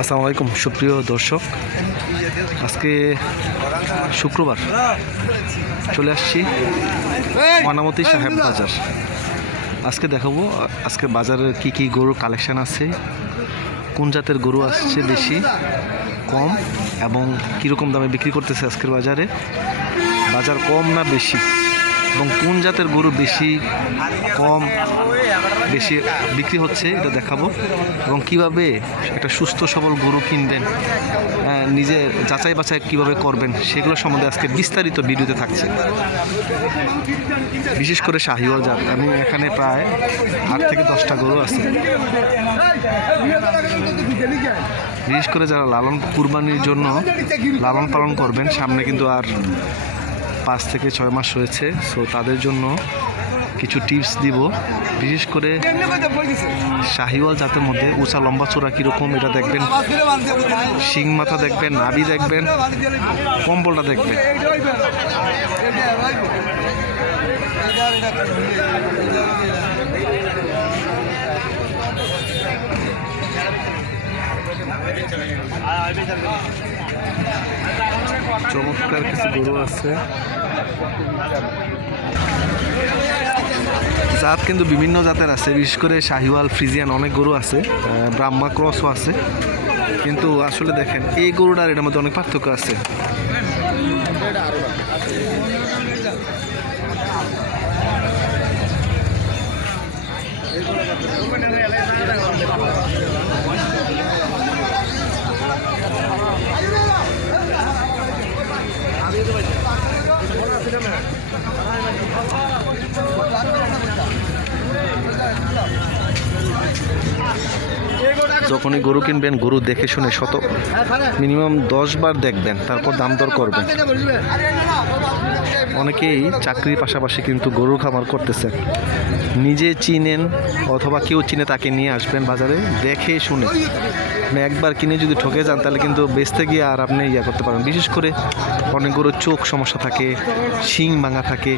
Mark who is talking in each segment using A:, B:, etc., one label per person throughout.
A: আসসালামু আলাইকুম সুপ্রিয় দর্শক। আজকে শুক্রবার। চলে আসছি মনামতি সাহেব বাজার। আজকে দেখাবো আজকে বাজারে কি কি গরুর কালেকশান আছে কোন জাতের গরু আসছে বেশি কম এবং কীরকম দামে বিক্রি করতেছে আজকের বাজারে বাজার কম না বেশি? এবং কোন জাতের গরু বেশি কম, বেশি বিক্রি হচ্ছে, এটা দেখাবো। এবং কীভাবে একটা সুস্থ, সবল গরু কিনবেন নিজে যাচাই বাছাই কীভাবে করবেন, সেগুলো সম্বন্ধে আজকে বিস্তারিত ভিডিওতে থাকছে। বিশেষ করে শাহিওয়াল জাত। আমি এখানে প্রায় আট থেকে দশটা গরু আছে। বিশেষ করে যারা লালন কুরবানির জন্য লালন পালন করবেন, সামনে কিন্তু আর পাঁচ থেকে ছয় মাস রয়েছে সো তাদের জন্য কিছু টিপস দিব। বিশেষ করে শাহিওয়াল জাতের মধ্যে উঁচা, লম্বা চূড়া কীরকম, এটা দেখবেন। শিং মাথা দেখবেন নাবি দেখবেন, কম্বলটা দেখবেন। চমৎকার কিছু গরু আছে। জাত কিন্তু বিভিন্ন জাতের আছে, বিশেষ করে শাহিওয়াল, ফ্রিজিয়ান অনেক গরু আছে ব্রাহ্মা ক্রসও আছে। কিন্তু আসলে দেখেন, এই গরুটার এটার মধ্যে অনেক পার্থক্য আছে। যখনই গরু কিনবেন, গরু দেখে শুনে শত মিনিমাম দশ বার দেখবেন, তারপর দাম দর করবেন। অনেকেই চাকরির পাশাপাশি কিন্তু গরুর খামার করতেছেন নিজে চিনেন অথবা কেউ চিনে তাকে নিয়ে আসবেন বাজারে, দেখে শুনে। আপনি একবার কিনে যদি ঠকে যান, তাহলে কিন্তু বেচতে গিয়ে আর আপনি ইয়া করতে পারেন বিশেষ করে অনেক গরুর চোখ সমস্যা থাকে, শিং ভাঙা থাকে।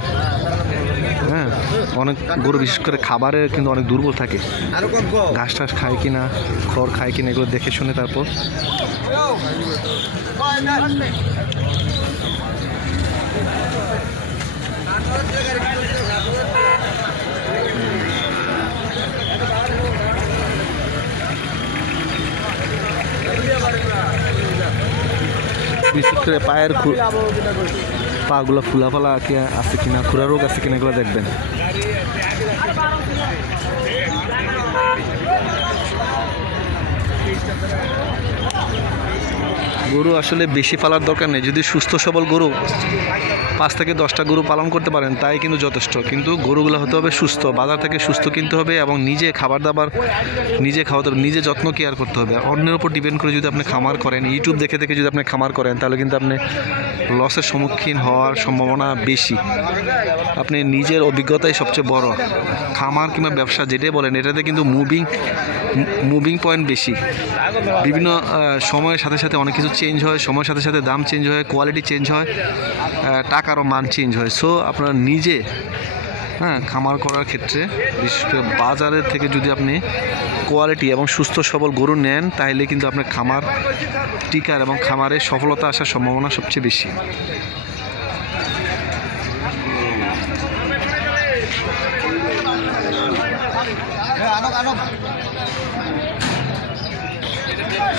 A: হ্যাঁ অনেক গরু, বিশেষ করে খাবারে কিন্তু অনেক দুর্বল থাকে। ঘাস টাস খায় কি না খড় খায় কি না এগুলো দেখে শুনে তারপর। বিশেষ করে পায়ের খু- পাগুলো ফুলা ফালা আঁকে আছে কিনা খুরা রোগ আছে কিনা এগুলো দেখবেন। গরু আসলে বেশি পালার দরকার নেই, যদি সুস্থ সবল গরু পাঁচ থেকে দশটা গরু পালন করতে পারেন, তাই কিন্তু যথেষ্ট। কিন্তু গরুগুলো হতে হবে সুস্থ, বাজার থেকে সুস্থ কিনতে হবে এবং নিজে খাবার দাবার, নিজে খাওয়াতে হবে নিজে যত্ন কেয়ার করতে হবে। অন্যের উপর ডিপেন্ড করে যদি আপনি খামার করেন ইউটিউব দেখে দেখে যদি আপনি খামার করেন, তাহলে কিন্তু আপনি লসের সম্মুখীন হওয়ার সম্ভাবনা বেশি। আপনি নিজের অভিজ্ঞতাই সবচেয়ে বড়। খামার কিংবা ব্যবসা যেটাই বলেন, এটাতে কিন্তু মুভিং মুভিং পয়েন্ট বেশি। বিভিন্ন সময়ের সাথে সাথে অনেক কিছু চেঞ্জ হয়, সময়ের সাথে সাথে দাম চেঞ্জ হয় কোয়ালিটি চেঞ্জ হয় টাকারও মান চেঞ্জ হয়। সো আপনারা নিজে হ্যাঁ খামার করার ক্ষেত্রে, বিশেষ করে বাজারের থেকে যদি আপনি কোয়ালিটি এবং সুস্থ সবল গরু নেন, তাহলে কিন্তু আপনার খামার টিকার এবং খামারে সফলতা আসার সম্ভাবনা সবচেয়ে বেশি।